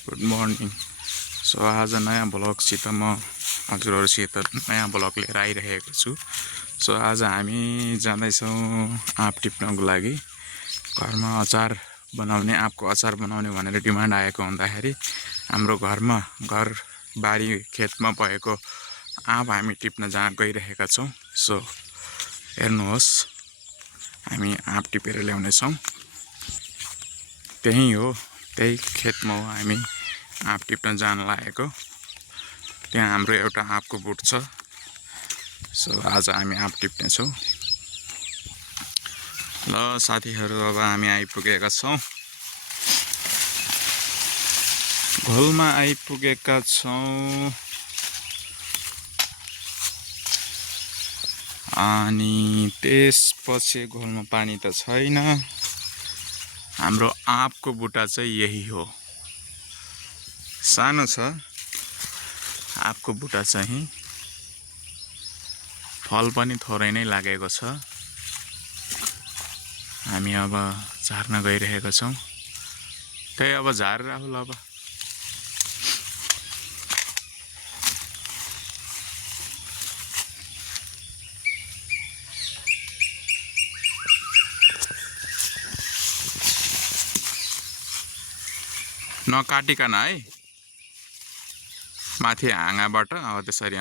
Good morning. So आज नयाँ ब्लगसित म हजुरहरूसित नयाँ ब्लग लिएर आइरहेको छु। सो आज हामी जाँदैछौँ आँप टिप्नको लागि। घरमा अचार बनाउने, आँपको अचार बनाउने भनेर डिमान्ड आएको हुँदाखेरि हाम्रो घरमा बारी खेतमा भएको आँप हामी टिप्न गइरहेका छौँ। सो हेर्नुहोस्, हामी आँप टिपेर ल्याउनेछौँ। त्यही खेतमा हो हामी आँप टिप्न जान लागेको। त्यहाँ हाम्रो एउटा आँपको बोट छ। सो आज हामी आँप टिप्नेछौँ। ल साथीहरू, अब हामी आइपुगेका छौँ, घोलमा आइपुगेका छौँ। अनि त्यसपछि घोलमा पानी त छैन। हाम्रो आँपको बुट्टा चाहिँ यही हो, सानो छ आँपको बुट्टा चाहिँ। फल पनि थोरै नै लागेको छ। हामी अब झार्न गइरहेका छौँ। त्यही अब झार राहुल। अब नकाटिकन है, माथि हाँगाबाट अब त्यसरी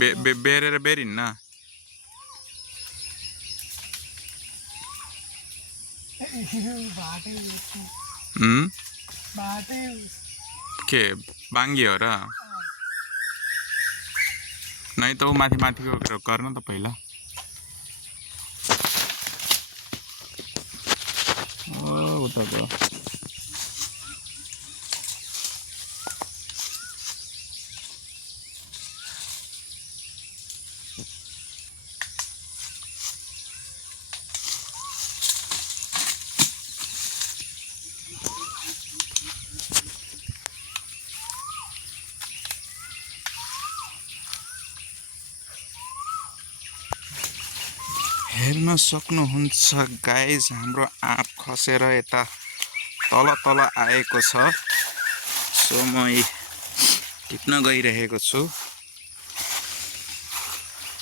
बेरेर बेरिन्न। के बाङ्गी हो र? नै त माथि माथिको गर्न त पहिला। उताको हेर्न सक्नुहुन्छ गाइज, हाम्रो आँप खसेर यता तल आएको छ। सो म टिप्न गइरहेको छु।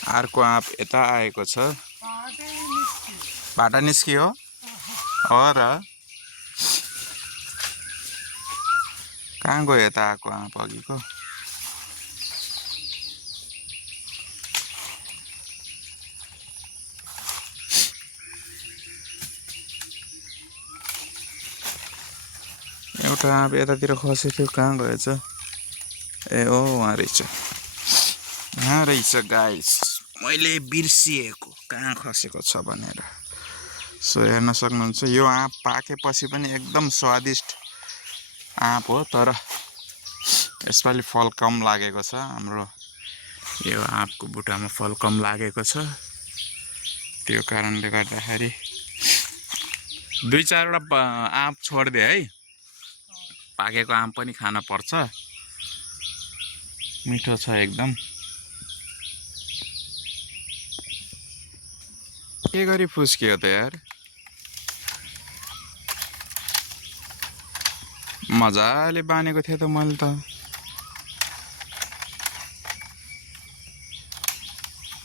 अर्को आँप यता आएको छ। भाटा निस्कियो हो र? कहाँ गयो यता आएको आँप अघिको? एउटा आँप यतातिर खसेको थियो, कहाँ गएछ? ए ओ, वहाँ रहेछ गाइस। मैले बिर्सिएको कहाँ खसेको छ भनेर। सो हेर्न सक्नुहुन्छ, यो आँप पाकेपछि पनि एकदम स्वादिष्ट आँप हो, तर यसपालि फल कम लागेको छ। हाम्रो यो आँपको बुट्टामा फल कम लागेको छ। त्यो कारणले गर्दाखेरि 2-4वटा आँप छोडिदिए है। पाकेको आँप पनि खान पर्छ, मिठो छ एकदम। के गरी फुस्कियो त यार? मजाले बानेको थिएँ त मैले त।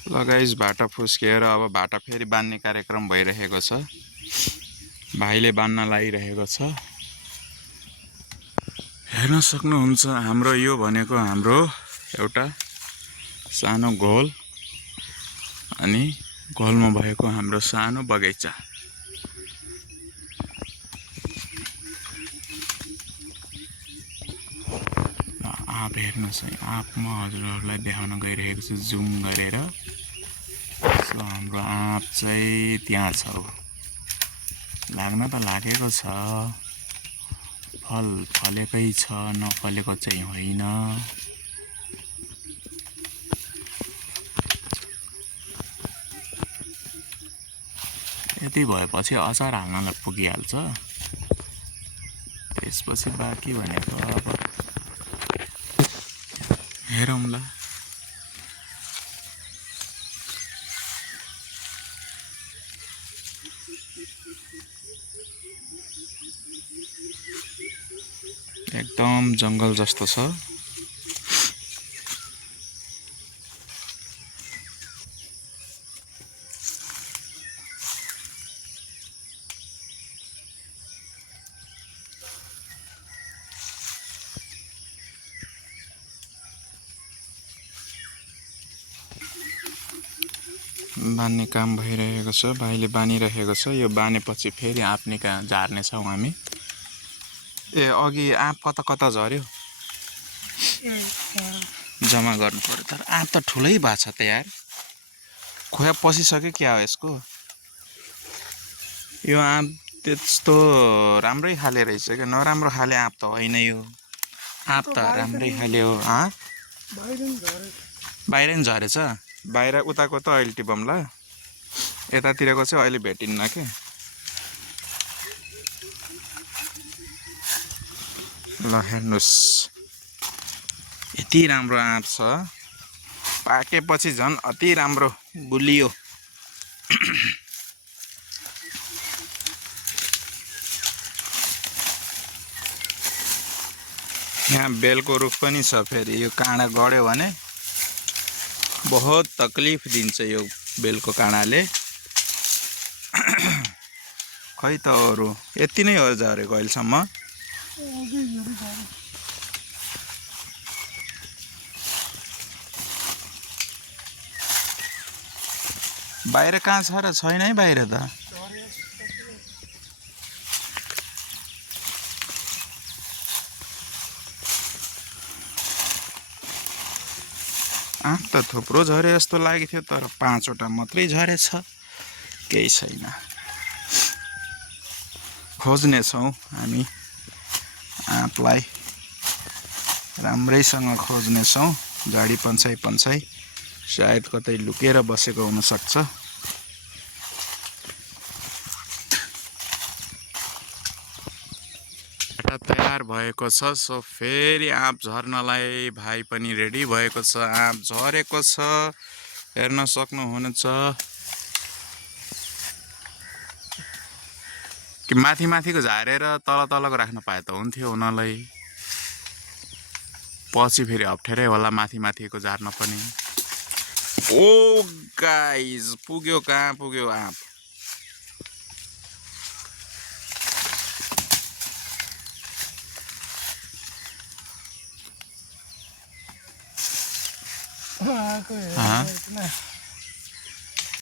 लगाइस, भाटा फुस्किएर अब भाटा फेरि बान्ने कार्यक्रम भइरहेको छ। भाइले बान्न लागिरहेको छ। हेर्न सक्नुहुन्छ, हाम्रो यो भनेको हाम्रो एउटा सानो घोल, अनि घोलमा भएको हाम्रो सानो बगैँचा। आँप हेर्नुहोस् है, आँप म हजुरहरूलाई देखाउन गइरहेको छु जुम गरेर। सो हाम्रो आँप चाहिँ त्यहाँ छ। लाग्न त लागेको छ, फल फलेकै छ, नफलेको चाहिँ होइन। यति भएपछि अचार हाल्नलाई पुगिहाल्छ। त्यसपछि बाँकी भनेको अब हेरौँला। एकदम जङ्गल जस्तो छ। बान्ने काम भइरहेको छ, भाइले बानिरहेको छ। यो बानेपछि फेरि आँप झार्नेछौँ हामी। ए अघि आँप कता कता झर्यो जम्मा गर्नु पर्यो। तर आँप त ठुलै भएको छ त यार, खोया पसिसक्यो क्या हो यसको। यो आँप त्यस्तो राम्रै खाले रहेछ क्या, नराम्रो खाले आँप त होइन यो। आँप त राम्रै खाले हो। बाहिर नि झरेछ। बाहिर उताको त अहिले टिपौँला, यतातिरको चाहिँ अहिले भेटिन्न के। ल हेर्नुहोस्, यति राम्रो आँप छ, पाकेपछि झन् अति राम्रो गुलियो। यहाँ बेलको रुख पनि छ। फेरि यो काँडा गड्यो भने बहुत तकलिफ दिन्छ यो बेलको काँडाले। खै त अरू यति नै हो झरेको अहिलेसम्म। बाहिर कहाँ छ र? छैन है बाहिर त। आँप त थुप्रो झरे जस्तो लागेको थियो, तर 5वटा मात्रै झरेछ, केही छैन। खोज्नेछौँ हामी आँपलाई, राम्रैसँग खोज्नेछौँ। झाडी पन्छाइ पन्छाइ सायद कतै लुकेर बसेको हुनसक्छ। तयार भएको छ। सो फेरि आँप झर्नलाई भाइ पनि रेडी भएको छ। आँप झरेको छ, हेर्न सक्नुहुनेछ। कि माथि माथिको झारेर तल तलको राख्न पाए त हुन्थ्यो हुनलाई। पछि फेरि अप्ठ्यारै होला माथि माथिको झार्न पनि। ओ गाइज, पुग्यो कहाँ पुग्यो आँप।